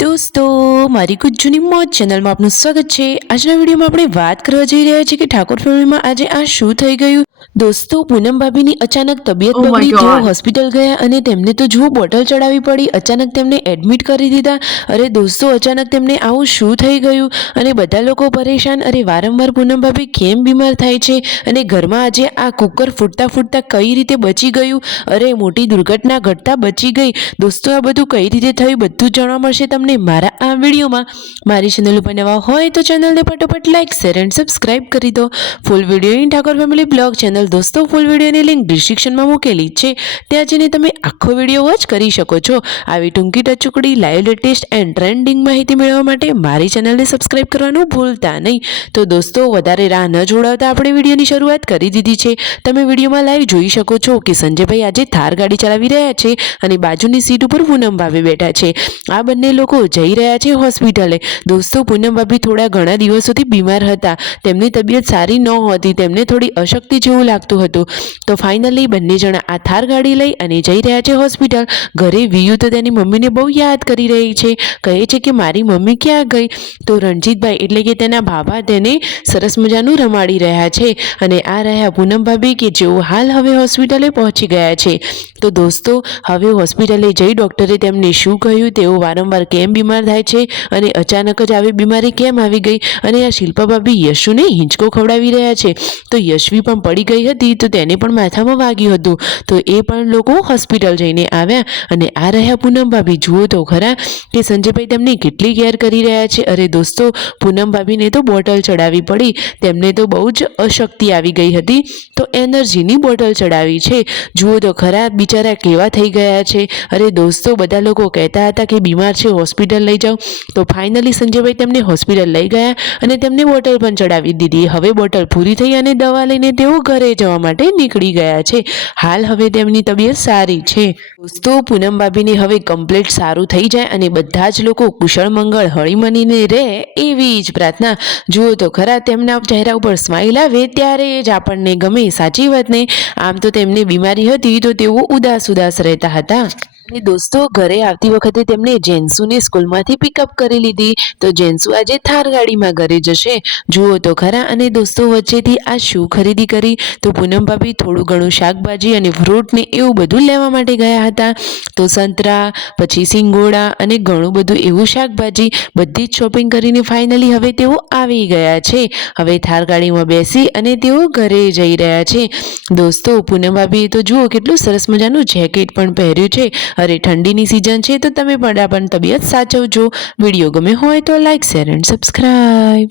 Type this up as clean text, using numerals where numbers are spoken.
દોસ્તો, મારી કુછ જૂની મોજ ચેનલમાં આપનું સ્વાગત છે। આજના વિડીયોમાં આપણે વાત કરવા જઈ રહ્યા છીએ કે ઠાકોર ફેમિલીમાં આજે આ શું થઈ ગયું। દોસ્તો, પૂનમ ભાભીની અચાનક તબિયત Oh my બગડી, તેઓ god. હોસ્પિટલ ગયા અને તેમને તો જુઓ બોટલ ચડાવવી પડી, અચાનક તેમને એડમિટ કરી દીધા। અરે દોસ્તો, અચાનક તેમને આવું શું થઈ ગયું અને બધા લોકો પરેશાન। અરે વારંવાર પૂનમ ભાભી કેમ બીમાર થાય છે અને ઘરમાં આજે આ કુકર ફૂટતા ફૂટતા કઈ રીતે બચી ગયું? અરે મોટી દુર્ઘટના ઘટતા બચી ગઈ। દોસ્તો, આ બધું કઈ રીતે થયું બધું જાણવા મળશે તમને મારા આ વિડીયોમાં। મારી ચેનલ ઉપર નવા હોય તો ચેનલને ફટાફટ લાઈક શેર એન્ડ સબસ્ક્રાઇબ કરી દો। Full video in Thakor family blog channel દોસ્તો, ફૂલ વિડીયોની લિંક ડિસ્ક્રિપ્શનમાં મૂકેલી છે, ત્યાં જઈને તમે આખો વિડીયો વોચ કરી શકો છો। આવી ટૂંકી ટચુકડી લાઈવ લેટેસ્ટ એન્ડ ટ્રેન્ડિંગ માહિતી મેળવવા માટે મારી ચેનલને સબસ્ક્રાઇબ કરવાનું ભૂલતા નહીં। તો દોસ્તો, વધારે રાહ ન જોડાવતા આપણે વિડીયોની શરૂઆત કરી દીધી છે। તમે વિડીયોમાં લાઈવ જોઈ શકો છો કે સંજયભાઈ આજે થાર ગાડી ચલાવી રહ્યા છે અને બાજુની સીટ ઉપર પૂનમ ભાભી બેઠા છે। આ બંને લોકો જઈ રહ્યા છે હોસ્પિટલે। દોસ્તો, પૂનમ ભાભી થોડા ઘણા દિવસોથી બીમાર હતા, તેમની તબિયત સારી ન હતી, તેમને થોડી અશક્તિ જેવું લાગતું હતું। તો ફાઇનલી બંને જણા આ થાર ગાડી લઈ અને જઈ રહ્યા છે હોસ્પિટલ। ઘરે વિયુ તો તેની મમ્મીને બહુ યાદ કરી રહી છે, કહે છે કે મારી મમ્મી ક્યાં ગઈ? તો રણજીતભાઈ એટલે કે તેના ભાભા તેને સરસ મજાનું રમાડી રહ્યા છે અને આ રહ્યા પૂનમ ભાભી કે જેઓ હાલ હવે હોસ્પિટલે પહોંચી ગયા છે। તો દોસ્તો, હવે હોસ્પિટલે જઈ ડૉક્ટરે તેમને શું કહ્યું, તેઓ વારંવાર કેમ બીમાર થાય છે અને અચાનક જ આવી બીમારી કેમ આવી ગઈ? અને આ શિલ્પા ભાભી યશુને હિંચકો ખવડાવી રહ્યા છે, તો યશવી પણ પડી ગઈ હતી, તો તેને પણ માથામાં વાગ્યું હતું, તો એ પણ લોકો હોસ્પિટલ જઈને આવ્યા। અને આ રહ્યા પૂનમ ભાભી, જુઓ તો ખરા કે સંજયભાઈ તેમની કેટલી કેર કરી રહ્યા છે। અરે દોસ્તો, પૂનમ ભાભીને તો બોટલ ચડાવવી પડી, તેમને તો બહુ જ અશક્તિ આવી ગઈ હતી, તો એનર્જીની બોટલ ચડાવી છે। જુઓ તો ખરા બિચારા કેવા થઈ ગયા છે। અરે દોસ્તો, બધા લોકો કહેતા હતા કે બીમાર છે, હોસ્પિટલ લઈ જાઓ, તો ફાઇનલી સંજયભાઈ તેમને હોસ્પિટલ લઈ ગયા અને તેમને બોટલ પણ ચડાવી દીધી। હવે બોટલ પૂરી થઈ અને દવા લઈને તેઓ ઘરે જવા માટે નીકળી ગયા છે। હાલ હવે તેમની તબિયત સારી છે। દોસ્તો, પૂનમ ભાભીને હવે કમ્પ્લીટ સારું થઈ જાય અને બધા જ લોકો કુશળ મંગળ હળીમળીને રહે એવી જ પ્રાર્થના। જુઓ તો ખરા તેમના ચહેરા ઉપર સ્માઇલ આવે ત્યારે જ આપણને ગમે, સાચી વાત ને? આમ તો તેમને બીમારી હતી તો તેઓ ઉદાસ ઉદાસ રહેતા હતા। અને દોસ્તો, ઘરે આવતી વખતે તેમણે જેન્સુને સ્કૂલમાંથી પિકઅપ કરી લીધી, તો જેન્સુ આજે થાર ગાડીમાં ઘરે જશે। જુઓ તો ખરા। અને દોસ્તો, વચ્ચેથી આ શું ખરીદી કરી, તો પૂનમ ભાભી થોડું ઘણું શાકભાજી અને ફ્રૂટ ને એવું બધું લેવા માટે ગયા હતા, તો સંતરા, પછી સિંગોડા અને ઘણું બધું એવું શાકભાજી બધી જ શોપિંગ કરીને ફાઇનલી હવે તેઓ આવી ગયા છે। હવે થાર ગાડીમાં બેસી અને તેઓ ઘરે જઈ રહ્યા છે। દોસ્તો, પૂનમ ભાભીએ તો જુઓ કેટલું સરસ મજાનું જેકેટ પણ પહેર્યું છે। અરે ઠંડીની સિઝન છે, તો તમે પણ તબિયત સાચવજો। વિડીયો ગમે હોય તો લાઈક શેર એન્ડ સબસ્ક્રાઈબ।